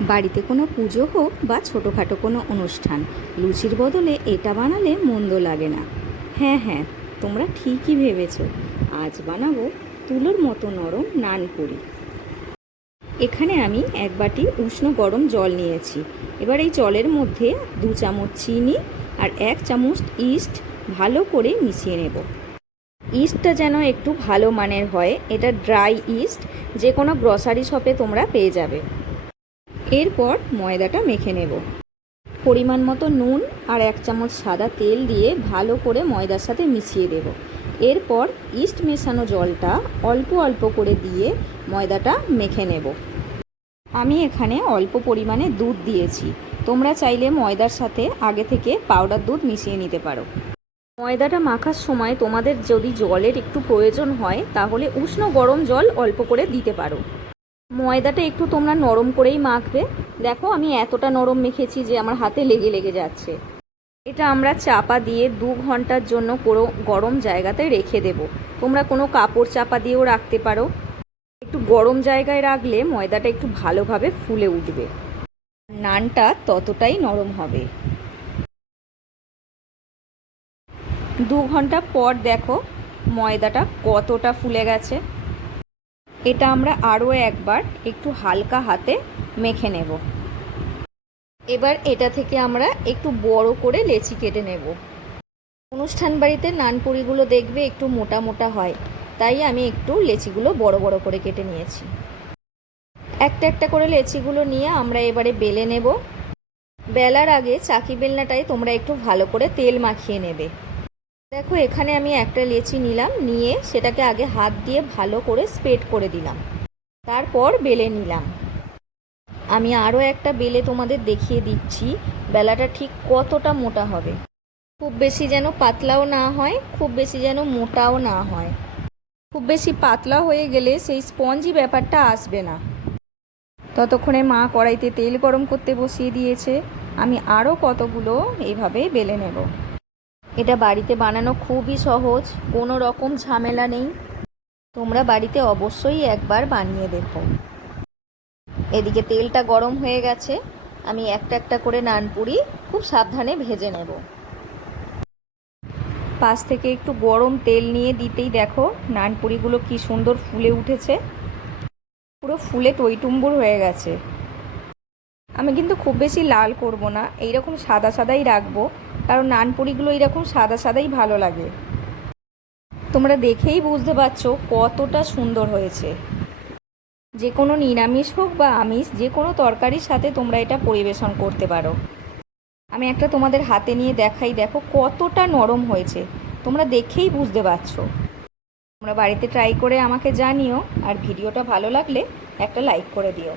বাড়িতে কোনো পুজো হোক বা ছোটোখাটো কোনো অনুষ্ঠান, লুচির বদলে এটা বানালে মন্দ লাগে না। হ্যাঁ হ্যাঁ, তোমরা ঠিকই ভেবেছ। আজ বানাবো তুলোর মতো নরম নানপুরি। এখানে আমি এক বাটি উষ্ণ গরম জল নিয়েছি। এবার এই জলের মধ্যে 2 চামচ চিনি আর 1 চামচ ইস্ট ভালো করে মিশিয়ে নেব। ইস্টটা যেন একটু ভালো মানের হয়, এটা ড্রাই ইস্ট, যে কোনো গ্রসারি শপে তোমরা পেয়ে যাবে। এরপর ময়দাটা মেখে নেব। পরিমাণ মতো নুন আর 1 চামচ সাদা তেল দিয়ে ভালো করে ময়দার সাথে মিশিয়ে দেব। এরপর ইস্ট মেশানো জলটা অল্প অল্প করে দিয়ে ময়দাটা মেখে নেব। আমি এখানে অল্প পরিমাণে দুধ দিয়েছি। তোমরা চাইলে ময়দার সাথে আগে থেকে পাউডার দুধ মিশিয়ে নিতে পারো। ময়দাটা মাখার সময় তোমাদের যদি জলের একটু প্রয়োজন হয় তাহলে উষ্ণ গরম জল অল্প করে দিতে পারো। ময়দাটা একটু তোমরা নরম করেই মাখবে। দেখো আমি এতটা নরম মেখেছি যে আমার হাতে লেগে লেগে যাচ্ছে। এটা আমরা চাপা দিয়ে 2 ঘন্টার জন্য গরম জায়গাতে রেখে দেব। তোমরা কোনো কাপড় চাপা দিয়েও রাখতে পারো। একটু গরম জায়গায় রাখলে ময়দাটা একটু ভালোভাবে ফুলে উঠবে, নানটা ততটাই নরম হবে। 2 ঘন্টা পর দেখো ময়দাটা কতটা ফুলে গেছে। এটা আমরা আরও একবার একটু হালকা হাতে মেখে নেব। এবার এটা থেকে আমরা একটু বড় করে লেচি কেটে নেব। অনুষ্ঠান বাড়িতে নানপুরিগুলো দেখবে একটু মোটা মোটা হয়, তাই আমি একটু লেচিগুলো বড় বড় করে কেটে নিয়েছি। একটা একটা করে লেচিগুলো নিয়ে আমরা এবারে বেলে নেব। বেলার আগে চাকি বেলনাটায় তোমরা একটু ভালো করে তেল মাখিয়ে নেবে। দেখো এখানে আমি একটা লেচি নিলাম, নিয়ে সেটাকে আগে হাত দিয়ে ভালো করে স্প্রেড করে দিলাম, তারপর বেলে নিলাম। আমি আরও একটা বেলে তোমাদের দেখিয়ে দিচ্ছি বেলাটা ঠিক কতটা মোটা হবে। খুব বেশি যেন পাতলাও না হয়, খুব বেশি যেন মোটাও না হয়। খুব বেশি পাতলা হয়ে গেলে সেই স্পঞ্জি ব্যাপারটা আসবে না। ততক্ষণে মা কড়াইতে তেল গরম করতে বসিয়ে দিয়েছে। আমি আরও কতগুলো এইভাবে বেলে নেব। এটা বাড়িতে বানানো খুবই সহজ, কোনো রকম ঝামেলা নেই। তোমরা বাড়িতে অবশ্যই একবার বানিয়ে দেখো। এদিকে তেলটা গরম হয়ে গেছে, আমি একটা একটা করে নানপুরি খুব সাবধানে ভেজে নেব। পাশ থেকে একটু গরম তেল নিয়ে দিতেই দেখো নানপুরিগুলো কি সুন্দর ফুলে উঠেছে, পুরো ফুলে টইটুম্বুর হয়ে গেছে। আমি কিন্তু খুব বেশি লাল করব না, এইরকম সাদা সাদাই রাখবো, কারণ নানপুরিগুলো এইরকম সাদা সাদাই ভালো লাগে। তোমরা দেখেই বুঝতে পারছো কতটা সুন্দর হয়েছে। যে কোনো নিরামিষ হোক বা আমিষ, যে কোনো তরকারির সাথে তোমরা এটা পরিবেশন করতে পারো। আমি একটা তোমাদের হাতে নিয়ে দেখাই, দেখো কতটা নরম হয়েছে, তোমরা দেখেই বুঝতে পারছো। তোমরা বাড়িতে ট্রাই করে আমাকে জানিও, আর ভিডিওটা ভালো লাগলে একটা লাইক করে দিও।